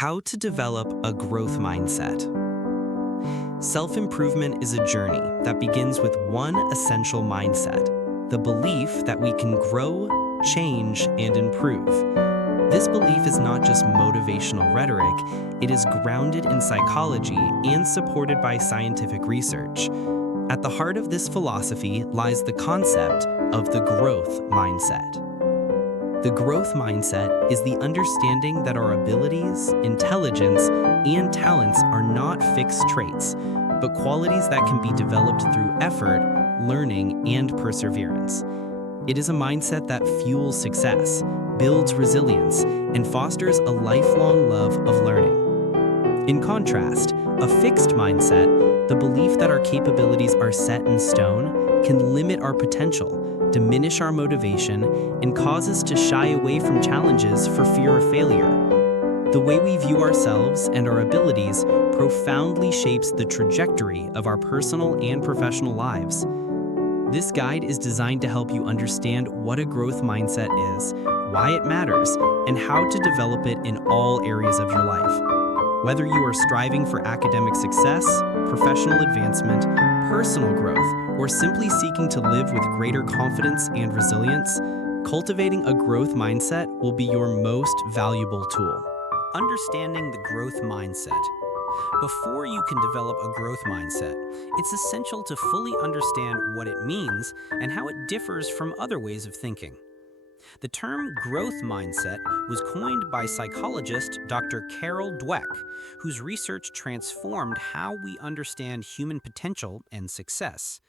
How to develop a growth mindset. Self-improvement is a journey that begins with one essential mindset, the belief that we can grow, change, and improve. This belief is not just motivational rhetoric, it is grounded in psychology and supported by scientific research. At the heart of this philosophy lies the concept of the growth mindset. The growth mindset is the understanding that our abilities, intelligence, and talents are not fixed traits, but qualities that can be developed through effort, learning, and perseverance. It is a mindset that fuels success, builds resilience, and fosters a lifelong love of learning. In contrast, a fixed mindset, the belief that our capabilities are set in stone, can limit our potential, diminish our motivation, and cause us to shy away from challenges for fear of failure. The way we view ourselves and our abilities profoundly shapes the trajectory of our personal and professional lives. This guide is designed to help you understand what a growth mindset is, why it matters, and how to develop it in all areas of your life. Whether you are striving for academic success, professional advancement, personal growth, or simply seeking to live with greater confidence and resilience, cultivating a growth mindset will be your most valuable tool. Understanding the growth mindset. Before you can develop a growth mindset, it's essential to fully understand what it means and how it differs from other ways of thinking. The term growth mindset was coined by psychologist Dr. Carol Dweck, whose research transformed how we understand human potential and success.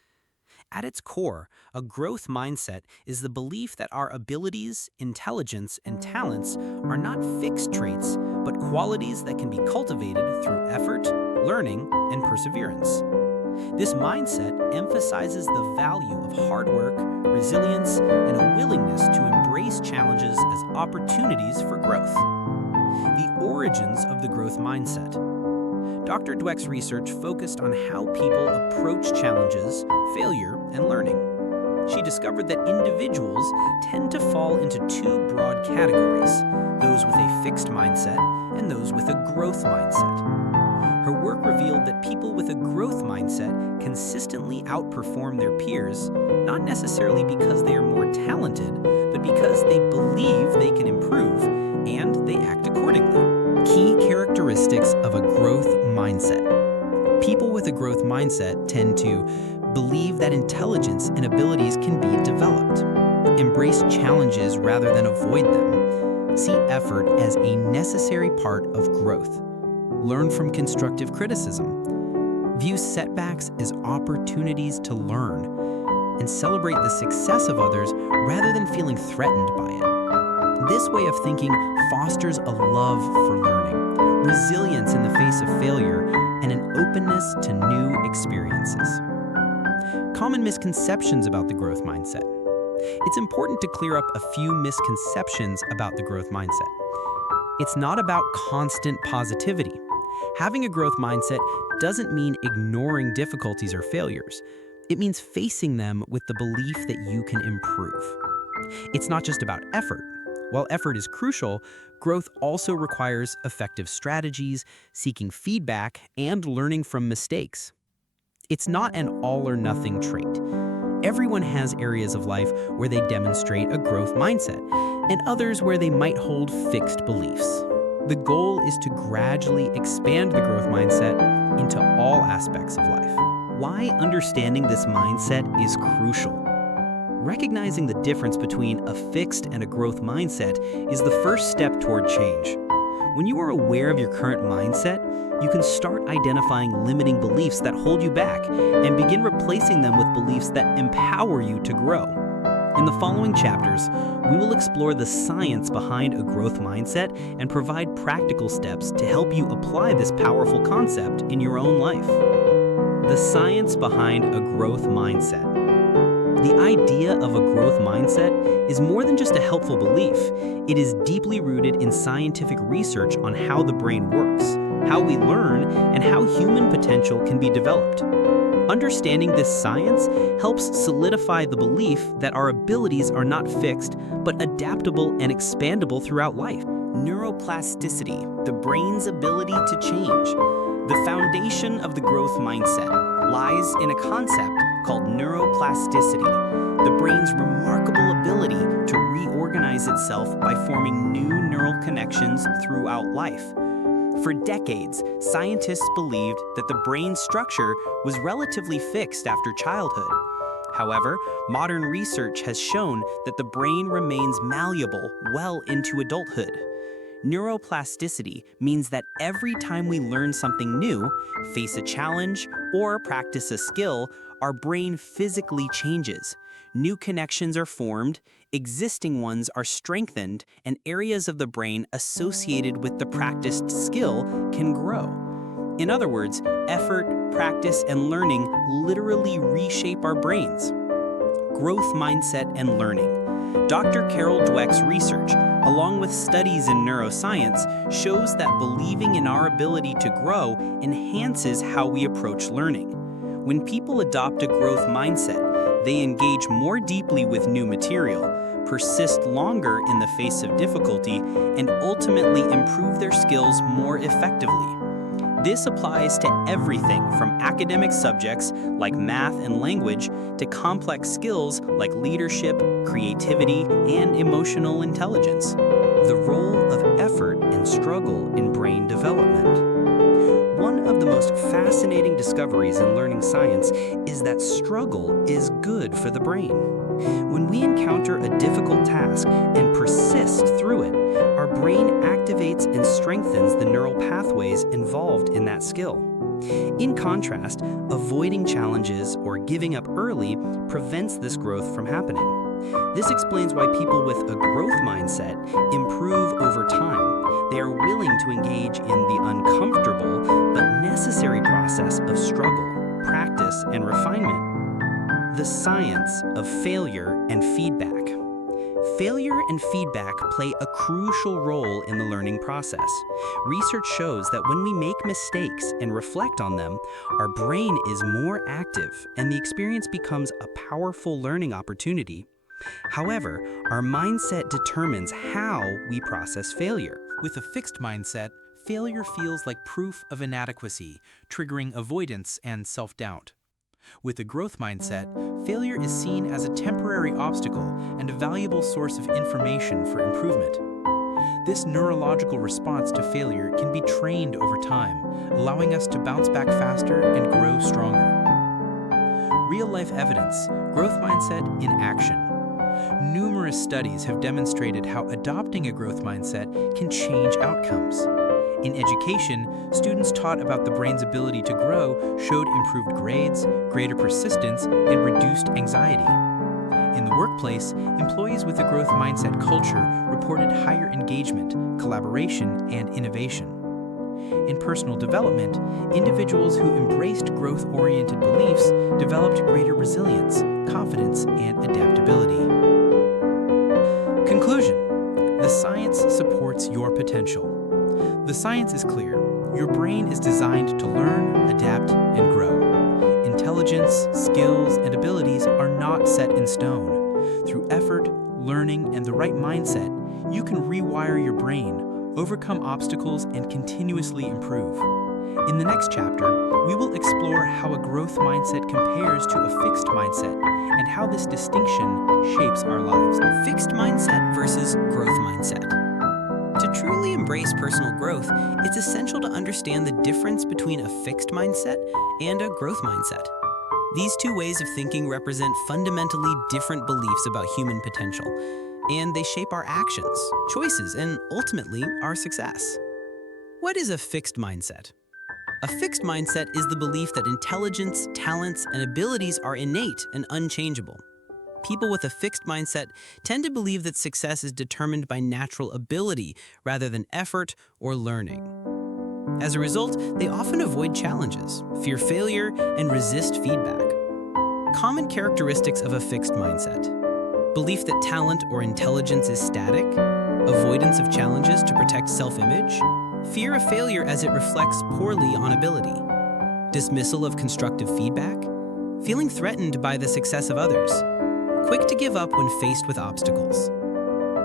At its core, a growth mindset is the belief that our abilities, intelligence, and talents are not fixed traits, but qualities that can be cultivated through effort, learning, and perseverance. This mindset emphasizes the value of hard work, resilience, and a willingness to embrace challenges as opportunities for growth. The origins of the growth mindset. Dr. Dweck's research focused on how people approach challenges, failure, and learning. She discovered that individuals tend to fall into two broad categories, those with a fixed mindset and those with a growth mindset. Her work revealed that people with a growth mindset consistently outperform their peers, not necessarily because they are more talented, but because they believe they can improve and they act accordingly. Key characteristics of a growth mindset. People with a growth mindset tend to believe that intelligence and abilities can be developed, embrace challenges rather than avoid them, see effort as a necessary part of growth, learn from constructive criticism, view setbacks as opportunities to learn, and celebrate the success of others rather than feeling threatened by it. This way of thinking fosters a love for learning, resilience in the face of failure, and an openness to new experiences. Common misconceptions about the growth mindset. It's important to clear up a few misconceptions about the growth mindset. It's not about constant positivity. Having a growth mindset doesn't mean ignoring difficulties or failures. It means facing them with the belief that you can improve. It's not just about effort. While effort is crucial, growth also requires effective strategies, seeking feedback, and learning from mistakes. It's not an all-or-nothing trait. Everyone has areas of life where they demonstrate a growth mindset, and others where they might hold fixed beliefs. The goal is to gradually expand the growth mindset into all aspects of life. Why understanding this mindset is crucial. Recognizing the difference between a fixed and a growth mindset is the first step toward change. When you are aware of your current mindset, you can start identifying limiting beliefs that hold you back and begin replacing them with beliefs that empower you to grow. In the following chapters, we will explore the science behind a growth mindset and provide practical steps to help you apply this powerful concept in your own life. The science behind a growth mindset. The idea of a growth mindset is more than just a helpful belief. It is deeply rooted in scientific research on how the brain works, how we learn, and how human potential can be developed. Understanding this science helps solidify the belief that our abilities are not fixed, but adaptable and expandable throughout life. Neuroplasticity, the brain's ability to change. The foundation of the growth mindset lies in a concept called neuroplasticity, the brain's remarkable ability to reorganize itself by forming new neural connections throughout life. For decades, scientists believed that the brain structure was relatively fixed after childhood. However, modern research has shown that the brain remains malleable well into adulthood. Neuroplasticity means that every time we learn something new, face a challenge, or practice a skill, our brain physically changes. New connections are formed, existing ones are strengthened, and areas of the brain associated with the practiced skill can grow. In other words, effort, practice, and learning literally reshape our brains. Growth mindset and learning. Dr. Carol Dweck's research, along with studies in neuroscience, shows that believing in our ability to grow enhances how we approach learning. When people adopt a growth mindset, they engage more deeply with new material, persist longer in the face of difficulty, and ultimately improve their skills more effectively. This applies to everything from academic subjects like math and language to complex skills like leadership, creativity, and emotional intelligence. The role of effort and struggle in brain development. One of the most fascinating discoveries in learning science is that struggle is good for the brain. When we encounter a difficult task and persist through it, our brain activates and strengthens the neural pathways involved in that skill. In contrast, avoiding challenges or giving up early prevents this growth from happening. This explains why people with a growth mindset improve over time. They are willing to engage in the uncomfortable but necessary process of struggle, practice, and refinement. The science of failure and feedback. Failure and feedback play a crucial role in the learning process. Research shows that when we make mistakes and reflect on them, our brain is more active and the experience becomes a powerful learning opportunity. However, our mindset determines how we process failure. With a fixed mindset, failure feels like proof of inadequacy, triggering avoidance and self-doubt. With a growth mindset, failure is seen as a temporary obstacle and a valuable source of information for improvement. This neurological response to failure can be trained over time, allowing us to bounce back faster and grow stronger. Real-life evidence, growth mindset in action. Numerous studies have demonstrated how adopting a growth mindset can change outcomes. In education, students taught about the brain's ability to grow showed improved grades, greater persistence, and reduced anxiety. In the workplace, employees with a growth mindset culture reported higher engagement, collaboration, and innovation. In personal development, individuals who embraced growth-oriented beliefs developed greater resilience, confidence, and adaptability. Conclusion: the science supports your potential. The science is clear. Your brain is designed to learn, adapt, and grow. Intelligence, skills, and abilities are not set in stone. Through effort, learning, and the right mindset, you can rewire your brain, overcome obstacles, and continuously improve. In the next chapter, we will explore how a growth mindset compares to a fixed mindset and how this distinction shapes our lives. Fixed mindset versus growth mindset. To truly embrace personal growth, it's essential to understand the difference between a fixed mindset and a growth mindset. These two ways of thinking represent fundamentally different beliefs about human potential, and they shape our actions, choices, and ultimately our success. What is a fixed mindset? A fixed mindset is the belief that intelligence, talents, and abilities are innate and unchangeable. People with a fixed mindset tend to believe that success is determined by natural ability rather than effort or learning. As a result, they often avoid challenges, fear failure, and resist feedback. Common characteristics of a fixed mindset: belief that talent or intelligence is static, avoidance of challenges to protect self-image, fear of failure as it reflects poorly on ability, dismissal of constructive feedback, feeling threatened by the success of others, quick to give up when faced with obstacles.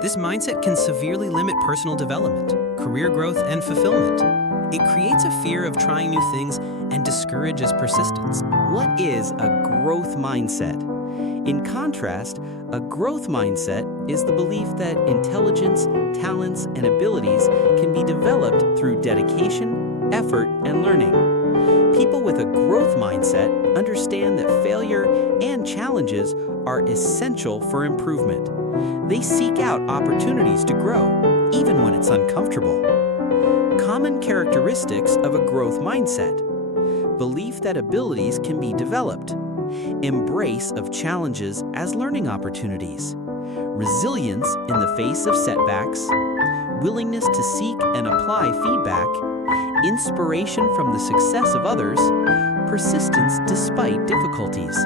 This mindset can severely limit personal development, career growth, and fulfillment. It creates a fear of trying new things and discourages persistence. What is a growth mindset? In contrast, a growth mindset is the belief that intelligence, talents, and abilities can be developed through dedication, effort, and learning. People with a growth mindset understand that failure and challenges are essential for improvement. They seek out opportunities to grow, even when it's uncomfortable. Common characteristics of a growth mindset: belief that abilities can be developed, embrace of challenges as learning opportunities, resilience in the face of setbacks, willingness to seek and apply feedback, inspiration from the success of others, persistence despite difficulties.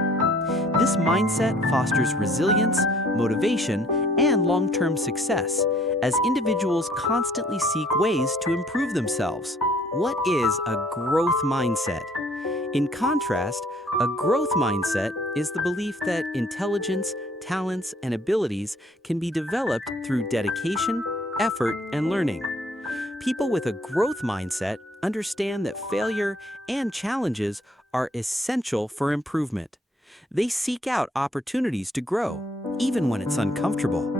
This mindset fosters resilience, motivation, and long-term success as individuals constantly seek ways to improve themselves. What is a growth mindset? In contrast, a growth mindset is the belief that intelligence, talents, and abilities can be developed through dedication, effort, and learning. People with a growth mindset understand that failure and challenges are essential for improvement. They seek out opportunities to grow, even when it's uncomfortable.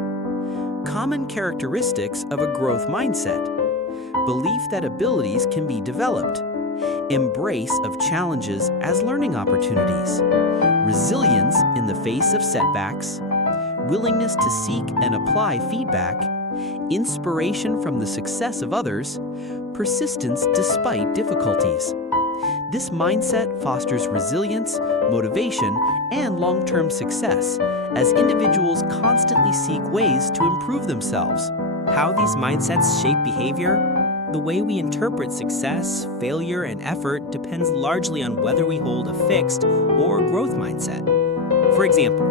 Common characteristics of a growth mindset: belief that abilities can be developed, embrace of challenges as learning opportunities, resilience in the face of setbacks, willingness to seek and apply feedback, inspiration from the success of others, persistence despite difficulties. This mindset fosters resilience, motivation, and long-term success as individuals constantly seek ways to improve themselves. How these mindsets shape behavior? The way we interpret success, failure, and effort depends largely on whether we hold a fixed or growth mindset. For example,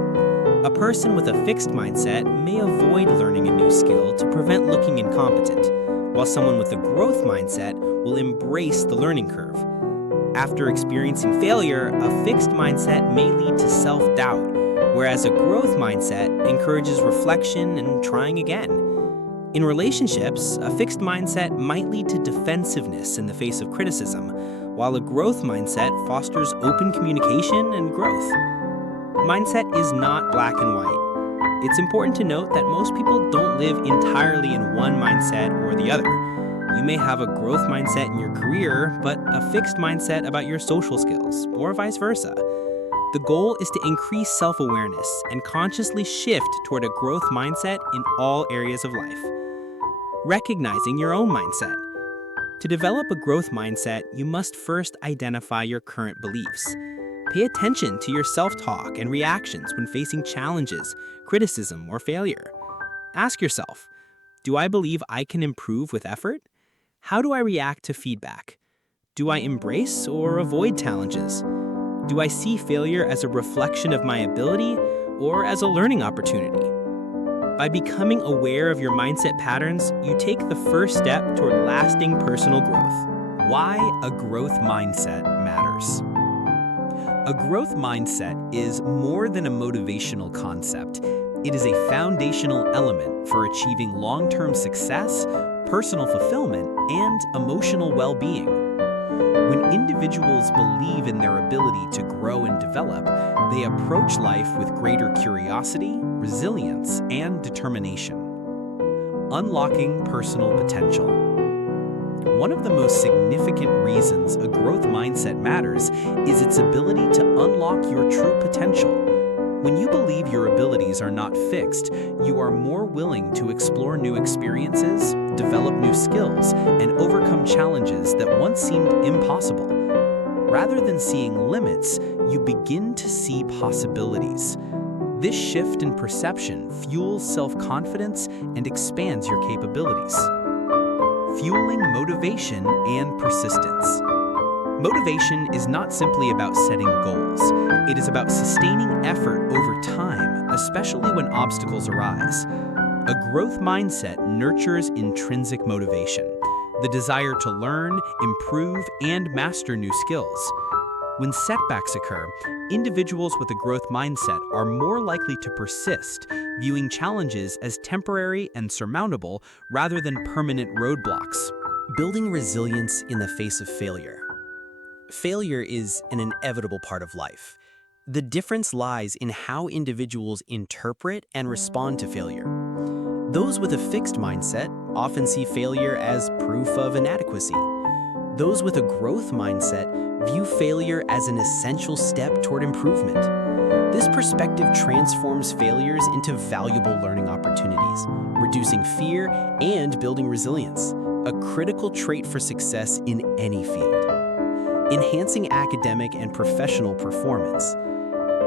a person with a fixed mindset may avoid learning a new skill to prevent looking incompetent, while someone with a growth mindset will embrace the learning curve. After experiencing failure, a fixed mindset may lead to self-doubt, whereas a growth mindset encourages reflection and trying again. In relationships, a fixed mindset might lead to defensiveness in the face of criticism, while a growth mindset fosters open communication and growth. Mindset is not black and white. It's important to note that most people don't live entirely in one mindset or the other. You may have a growth mindset in your career, but a fixed mindset about your social skills, or vice versa. The goal is to increase self-awareness and consciously shift toward a growth mindset in all areas of life. Recognizing your own mindset. To develop a growth mindset, you must first identify your current beliefs. Pay attention to your self-talk and reactions when facing challenges, criticism, or failure. Ask yourself, do I believe I can improve with effort? How do I react to feedback? Do I embrace or avoid challenges? Do I see failure as a reflection of my ability or as a learning opportunity? By becoming aware of your mindset patterns, you take the first step toward lasting personal growth. Why a growth mindset matters. A growth mindset is more than a motivational concept. It is a foundational element for achieving long-term success, personal fulfillment, and emotional well-being. When individuals believe in their ability to grow and develop, they approach life with greater curiosity, resilience, and determination. Unlocking personal potential. One of the most significant reasons a growth mindset matters is its ability to unlock your true potential. When you believe your abilities are not fixed, you are more willing to explore new experiences, develop new skills, and overcome challenges that once seemed impossible. Rather than seeing limits, you begin to see possibilities. This shift in perception fuels self-confidence and expands your capabilities. Fueling motivation and persistence. Motivation is not simply about setting goals. It is about sustaining effort over time, especially when obstacles arise. A growth mindset nurtures intrinsic motivation, the desire to learn, improve, and master new skills. When setbacks occur, individuals with a growth mindset are more likely to persist viewing challenges as temporary and surmountable rather than permanent roadblocks. Building resilience in the face of failure. Failure is an inevitable part of life. The difference lies in how individuals interpret and respond to failure. Those with a fixed mindset often see failure as proof of inadequacy. Those with a growth mindset view failure as an essential step toward improvement. This perspective transforms failures into valuable learning opportunities, reducing fear and building resilience, a critical trait for success in any field. Enhancing academic and professional performance.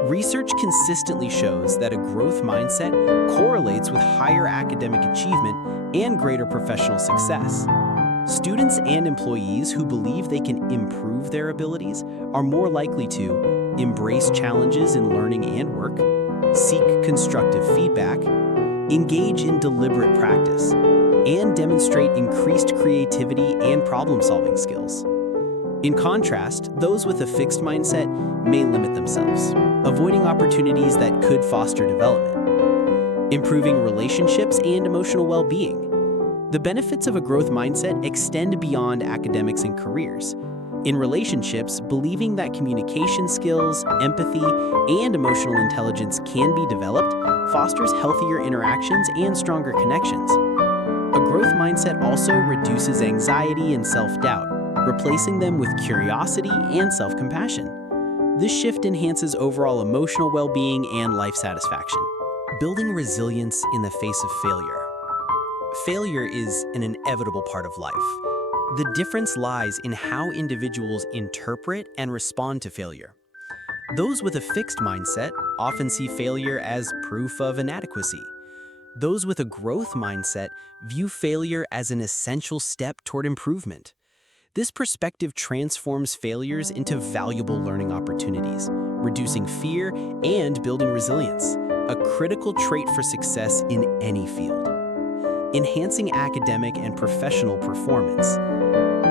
Research consistently shows that a growth mindset correlates with higher academic achievement and greater professional success. Students and employees who believe they can improve their abilities are more likely to embrace challenges in learning and work, seek constructive feedback, engage in deliberate practice, and demonstrate increased creativity and problem-solving skills. In contrast, those with a fixed mindset may limit themselves, avoiding opportunities that could foster development. Improving relationships and emotional well-being. The benefits of a growth mindset extend beyond academics and careers. In relationships, believing that communication skills, empathy, and emotional intelligence can be developed fosters healthier interactions and stronger connections. A growth mindset also reduces anxiety and self-doubt, replacing them with curiosity and self-compassion. This shift enhances overall emotional well-being and life satisfaction. Building resilience in the face of failure. Failure is an inevitable part of life. The difference lies in how individuals interpret and respond to failure. Those with a fixed mindset often see failure as proof of inadequacy. Those with a growth mindset view failure as an essential step toward improvement. This perspective transforms failures into valuable learning opportunities, reducing fear and building resilience, a critical trait for success in any field. Enhancing academic and professional performance.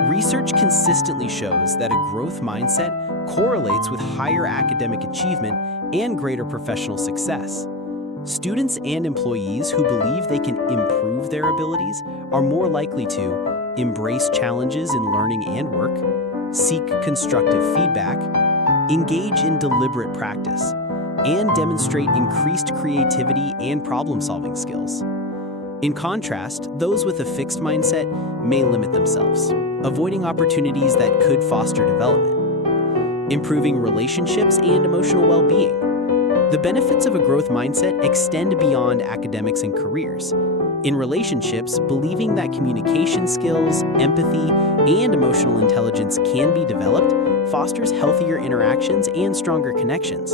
Research consistently shows that a growth mindset correlates with higher academic achievement and greater professional success. Students and employees who believe they can improve their abilities are more likely to embrace challenges in learning and work, seek constructive feedback, engage in deliberate practice, and demonstrate increased creativity and problem-solving skills. In contrast, those with a fixed mindset may limit themselves, avoiding opportunities that could foster development. Improving relationships and emotional well-being. The benefits of a growth mindset extend beyond academics and careers. In relationships, believing that communication skills, empathy, and emotional intelligence can be developed fosters healthier interactions and stronger connections.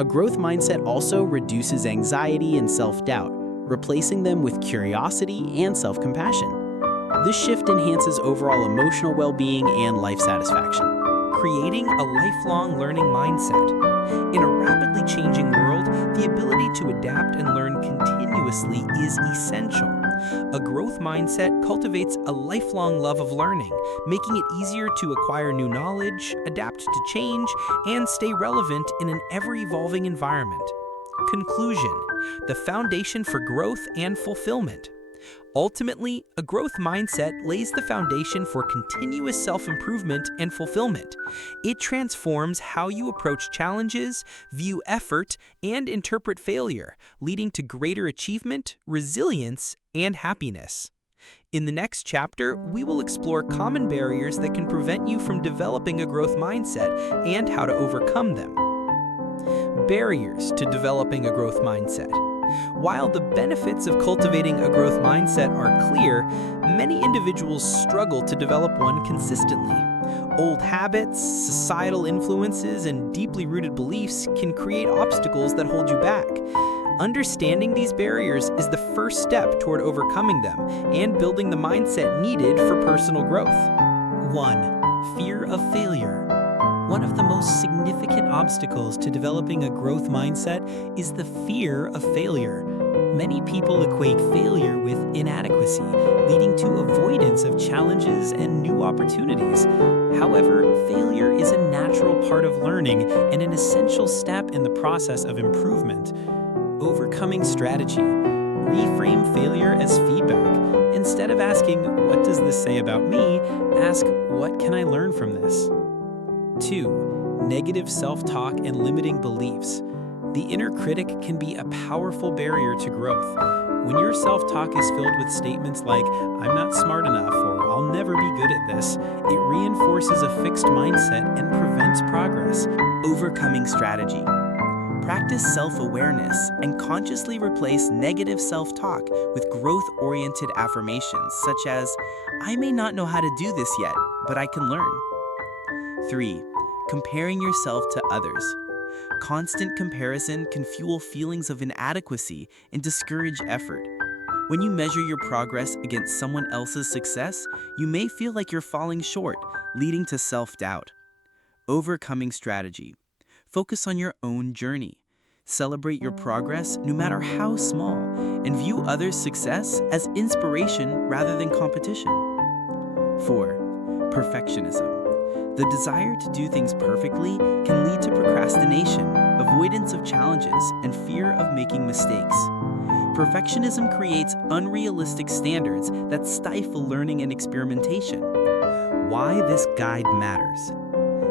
A growth mindset also reduces anxiety and self-doubt, replacing them with curiosity and self-compassion. This shift enhances overall emotional well-being and life satisfaction. Creating a lifelong learning mindset. In a rapidly changing world, the ability to adapt and learn continuously is essential. A growth mindset cultivates a lifelong love of learning, making it easier to acquire new knowledge, adapt to change, and stay relevant in an ever-evolving environment. Conclusion: the foundation for growth and fulfillment. Ultimately, a growth mindset lays the foundation for continuous self-improvement and fulfillment. It transforms how you approach challenges, view effort, and interpret failure, leading to greater achievement, resilience, and happiness. In the next chapter, we will explore common barriers that can prevent you from developing a growth mindset and how to overcome them. Barriers to developing a growth mindset. While the benefits of cultivating a growth mindset are clear, many individuals struggle to develop one consistently. Old habits, societal influences, and deeply rooted beliefs can create obstacles that hold you back. Understanding these barriers is the first step toward overcoming them and building the mindset needed for personal growth. 1. Fear of failure. One of the most significant obstacles to developing a growth mindset is the fear of failure. Many people equate failure with inadequacy, leading to avoidance of challenges and new opportunities. However, failure is a natural part of learning and an essential step in the process of improvement. Overcoming strategy. Reframe failure as feedback. Instead of asking, "What does this say about me?" ask, "What can I learn from this?" 2. Negative self-talk and limiting beliefs. The inner critic can be a powerful barrier to growth. When your self-talk is filled with statements like, "I'm not smart enough," or "I'll never be good at this," it reinforces a fixed mindset and prevents progress. Overcoming strategy. Practice self-awareness and consciously replace negative self-talk with growth-oriented affirmations such as, "I may not know how to do this yet, but I can learn." 3. Comparing yourself to others. Constant comparison can fuel feelings of inadequacy and discourage effort. When you measure your progress against someone else's success, you may feel like you're falling short, leading to self-doubt. Overcoming strategy. Focus on your own journey. Celebrate your progress, no matter how small, and view others' success as inspiration rather than competition. 4. Perfectionism. The desire to do things perfectly can lead to procrastination, avoidance of challenges, and fear of making mistakes. Perfectionism creates unrealistic standards that stifle learning and experimentation. Why this guide matters.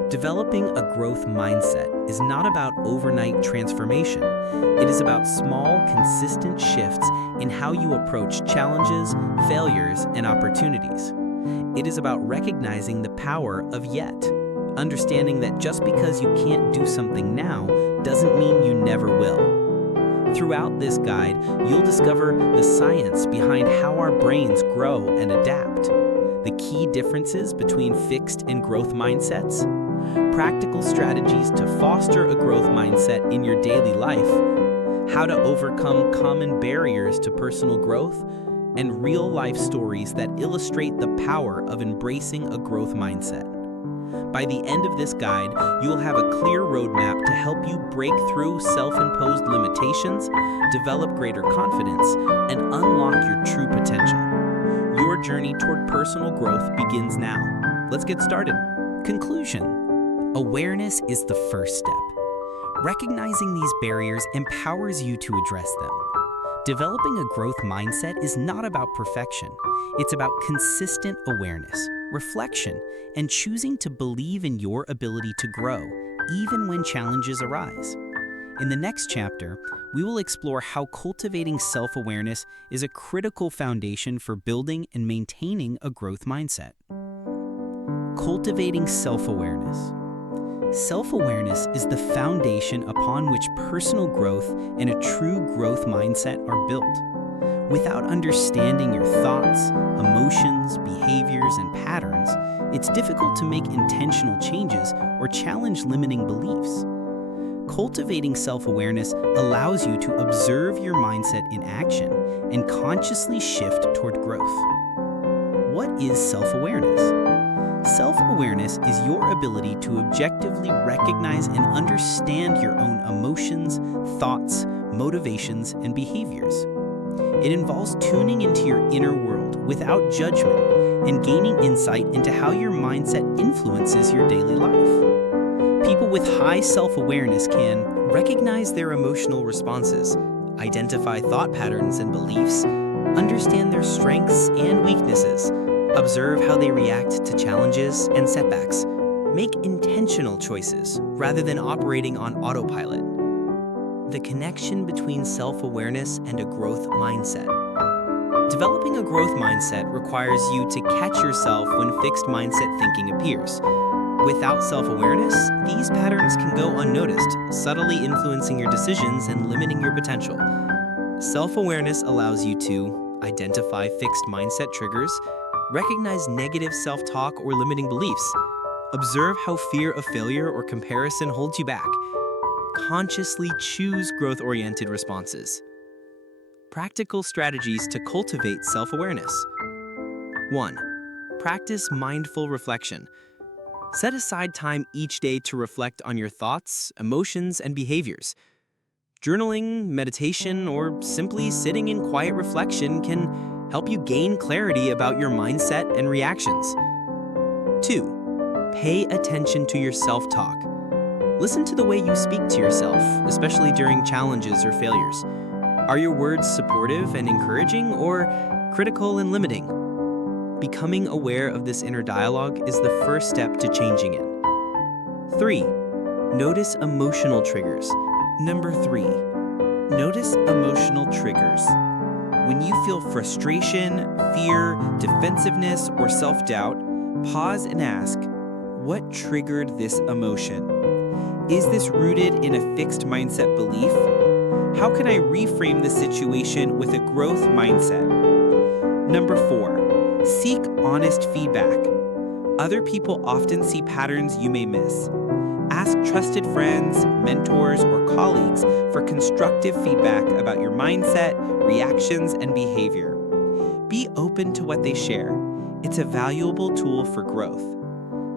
Developing a growth mindset is not about overnight transformation. It is about small, consistent shifts in how you approach challenges, failures, and opportunities. It is about recognizing the power of yet, understanding that just because you can't do something now doesn't mean you never will. Throughout this guide, you'll discover the science behind how our brains grow and adapt, the key differences between fixed and growth mindsets, practical strategies to foster a growth mindset in your daily life, how to overcome common barriers to personal growth, and real-life stories that illustrate the power of embracing a growth mindset. By the end of this guide, you will have a clear roadmap to help you break through self-imposed limitations, develop greater confidence, and unlock your true potential. Your journey toward personal growth begins now. Let's get started. Conclusion. Awareness is the first step. Recognizing these barriers empowers you to address them. Developing a growth mindset is not about perfection. It's about consistent awareness, reflection, and choosing to believe in your ability to grow, even when challenges arise. In the next chapter, we will explore how cultivating self-awareness is a critical foundation for building and maintaining a growth mindset. Cultivating self-awareness. Self-awareness is the foundation upon which personal growth and a true growth mindset are built. Without understanding your thoughts, emotions, behaviors, and patterns, it's difficult to make intentional changes or challenge limiting beliefs. Cultivating self-awareness allows you to observe your mindset in action and consciously shift toward growth. What is self-awareness? Self-awareness is your ability to objectively recognize and understand your own emotions, thoughts, motivations, and behaviors. It involves tuning into your inner world without judgment and gaining insight into how your mindset influences your daily life. People with high self-awareness can recognize their emotional responses, identify thought patterns and beliefs, understand their strengths and weaknesses, observe how they react to challenges and setbacks, make intentional choices rather than operating on autopilot. The connection between self-awareness and a growth mindset. Developing a growth mindset requires you to catch yourself when fixed mindset thinking appears. Without self-awareness, these patterns can go unnoticed, subtly influencing your decisions and limiting your potential. Self-awareness allows you to identify fixed mindset triggers, recognize negative self-talk or limiting beliefs, observe how fear of failure or comparison holds you back, consciously choose growth-oriented responses. Practical strategies to cultivate self-awareness. 1. Practice mindful reflection. Set aside time each day to reflect on your thoughts, emotions, and behaviors. Journaling, meditation, or simply sitting in quiet reflection can help you gain clarity about your mindset and reactions. 2. Pay attention to your self-talk. Listen to the way you speak to yourself, especially during challenges or failures. Are your words supportive and encouraging or critical and limiting? Becoming aware of this inner dialogue is the first step to changing it. 3. Notice emotional triggers. Number 3. Notice emotional triggers. When you feel frustration, fear, defensiveness, or self-doubt, pause and ask, what triggered this emotion? Is this rooted in a fixed mindset belief? How can I reframe the situation with a growth mindset? Number 4, seek honest feedback. Other people often see patterns you may miss. Ask trusted friends, mentors, or colleagues for constructive feedback about your mindset, reactions, and behavior. Be open to what they share. It's a valuable tool for growth.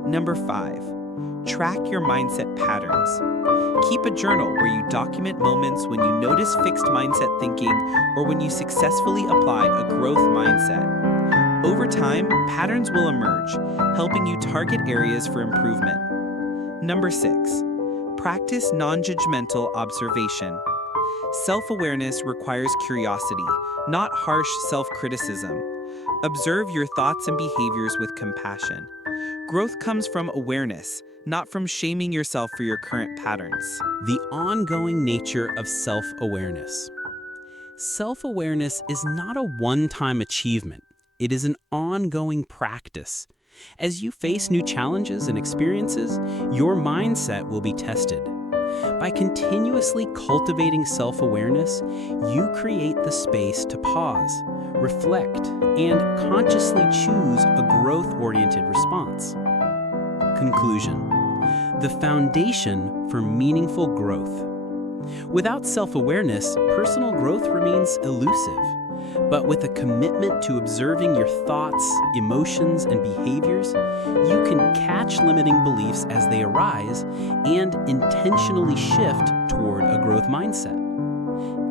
Number 5, track your mindset patterns. Keep a journal where you document moments when you notice fixed mindset thinking or when you successfully apply a growth mindset. Over time, patterns will emerge, helping you target areas for improvement. Number 6, practice non-judgmental observation. Self-awareness requires curiosity, not harsh self-criticism. Observe your thoughts and behaviors with compassion. Growth comes from awareness, not from shaming yourself for your current patterns. The ongoing nature of self-awareness. Self-awareness is not a one-time achievement. It is an ongoing practice. As you face new challenges and experiences, your mindset will be tested. By continuously cultivating self-awareness, you create the space to pause, reflect, and consciously choose a growth-oriented response. Conclusion: the foundation for meaningful growth. Without self-awareness, personal growth remains elusive. But with a commitment to observing your thoughts, emotions, and behaviors, you can catch limiting beliefs as they arise and intentionally shift toward a growth mindset.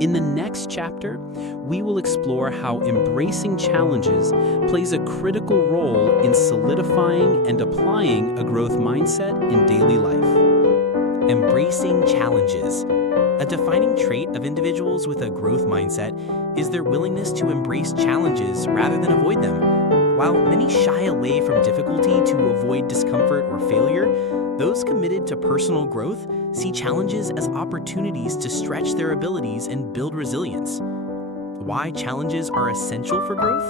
In the next chapter, we will explore how embracing challenges plays a critical role in solidifying and applying a growth mindset in daily life. Embracing challenges. A defining trait of individuals with a growth mindset is their willingness to embrace challenges rather than avoid them. While many shy away from difficulty to avoid discomfort or failure, those committed to personal growth see challenges as opportunities to stretch their abilities and build resilience. Why challenges are essential for growth?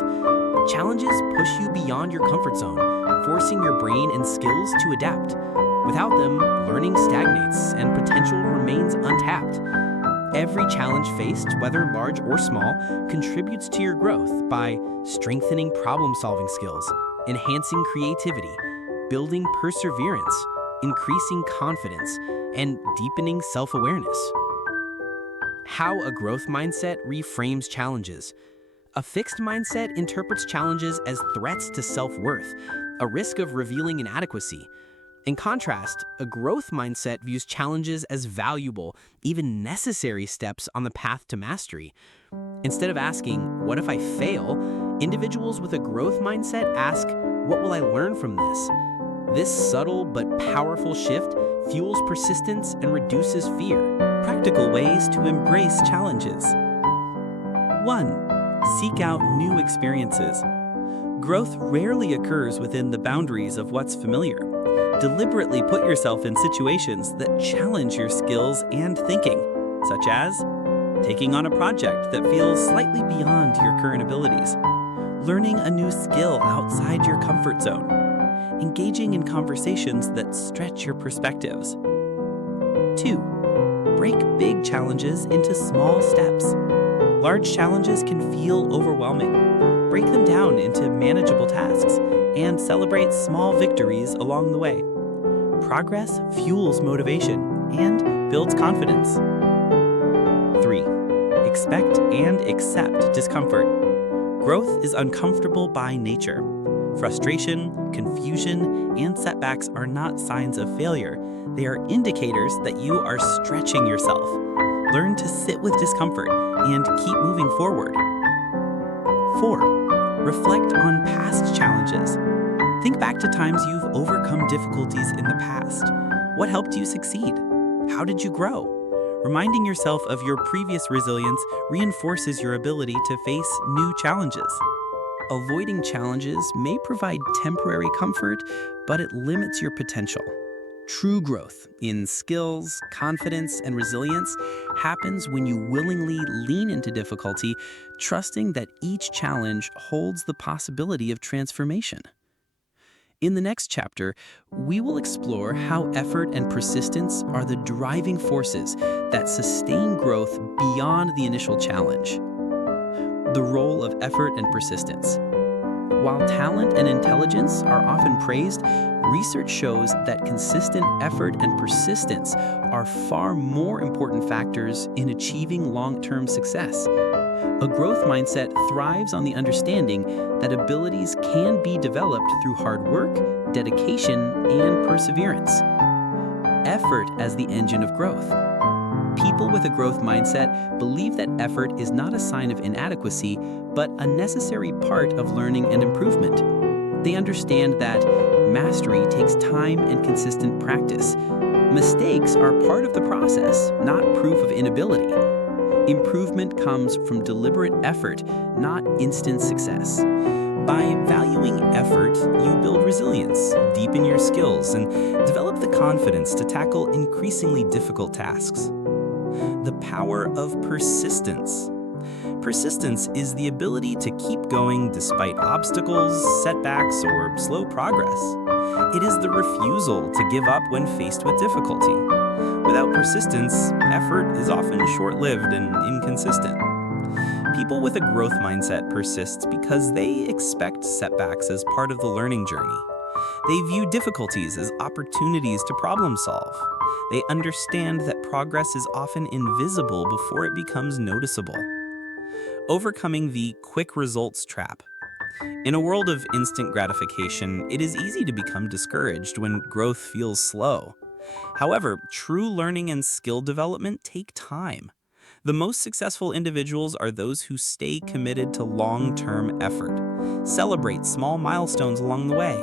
Challenges push you beyond your comfort zone, forcing your brain and skills to adapt. Without them, learning stagnates and potential remains untapped. Every challenge faced, whether large or small, contributes to your growth by strengthening problem-solving skills, enhancing creativity, building perseverance, increasing confidence, and deepening self-awareness. How a growth mindset reframes challenges. A fixed mindset interprets challenges as threats to self-worth, a risk of revealing inadequacy. In contrast, a growth mindset views challenges as valuable, even necessary steps on the path to mastery. Instead of asking, "What if I fail?" individuals with a growth mindset ask, "What will I learn from this?" This subtle but powerful shift fuels persistence and reduces fear. Practical ways to embrace challenges. 1. Seek out new experiences. Growth rarely occurs within the boundaries of what's familiar. Deliberately put yourself in situations that challenge your skills and thinking, such as taking on a project that feels slightly beyond your current abilities, learning a new skill outside your comfort zone, engaging in conversations that stretch your perspectives. 2. Break big challenges into small steps. Large challenges can feel overwhelming. Break them down into manageable tasks and celebrate small victories along the way. Progress fuels motivation and builds confidence. 3. Expect and accept discomfort. Growth is uncomfortable by nature. Frustration, confusion, and setbacks are not signs of failure. They are indicators that you are stretching yourself. Learn to sit with discomfort and keep moving forward. 4. Reflect on past challenges. Think back to times you've overcome difficulties in the past. What helped you succeed? How did you grow? Reminding yourself of your previous resilience reinforces your ability to face new challenges. Avoiding challenges may provide temporary comfort, but it limits your potential. True growth in skills, confidence, and resilience happens when you willingly lean into difficulty, trusting that each challenge holds the possibility of transformation. In the next chapter, we will explore how effort and persistence are the driving forces that sustain growth beyond the initial challenge. The role of effort and persistence. While talent and intelligence are often praised, research shows that consistent effort and persistence are far more important factors in achieving long-term success. A growth mindset thrives on the understanding that abilities can be developed through hard work, dedication, and perseverance. Effort as the engine of growth. People with a growth mindset believe that effort is not a sign of inadequacy, but a necessary part of learning and improvement. They understand that mastery takes time and consistent practice. Mistakes are part of the process, not proof of inability. Improvement comes from deliberate effort, not instant success. By valuing effort, you build resilience, deepen your skills, and develop the confidence to tackle increasingly difficult tasks. The power of persistence. Persistence is the ability to keep going despite obstacles, setbacks, or slow progress. It is the refusal to give up when faced with difficulty. Without persistence, effort is often short-lived and inconsistent. People with a growth mindset persist because they expect setbacks as part of the learning journey. They view difficulties as opportunities to problem solve. They understand that progress is often invisible before it becomes noticeable. Overcoming the quick results trap. In a world of instant gratification, it is easy to become discouraged when growth feels slow. However, true learning and skill development take time. The most successful individuals are those who stay committed to long-term effort, celebrate small milestones along the way,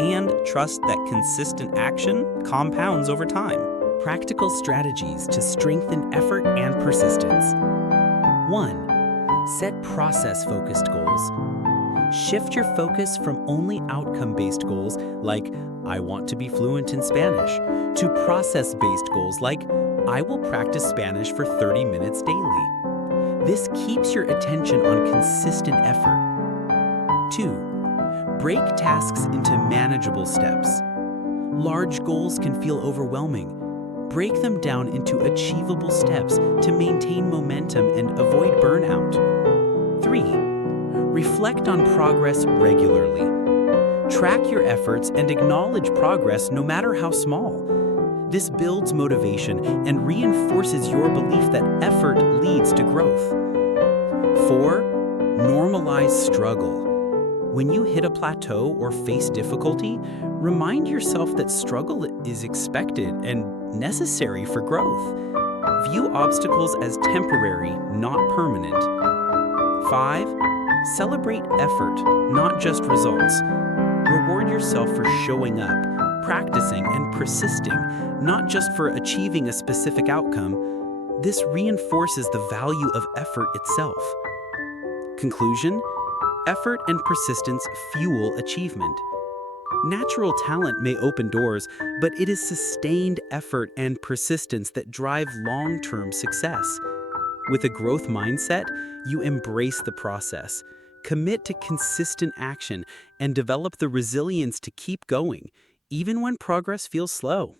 and trust that consistent action compounds over time. Practical strategies to strengthen effort and persistence. 1. Set process-focused goals. Shift your focus from only outcome-based goals like, I want to be fluent in Spanish, to process-based goals like, I will practice Spanish for 30 minutes daily. This keeps your attention on consistent effort. 2. Break tasks into manageable steps. Large goals can feel overwhelming. Break them down into achievable steps to maintain momentum and avoid burnout. 3. Reflect on progress regularly. Track your efforts and acknowledge progress no matter how small. This builds motivation and reinforces your belief that effort leads to growth. 4. Normalize struggle. When you hit a plateau or face difficulty, remind yourself that struggle is expected and necessary for growth. View obstacles as temporary, not permanent. 5. Celebrate effort, not just results. Reward yourself for showing up, practicing, and persisting, not just for achieving a specific outcome. This reinforces the value of effort itself. Conclusion: effort and persistence fuel achievement. Natural talent may open doors, but it is sustained effort and persistence that drive long-term success. With a growth mindset, you embrace the process, commit to consistent action, and develop the resilience to keep going, even when progress feels slow.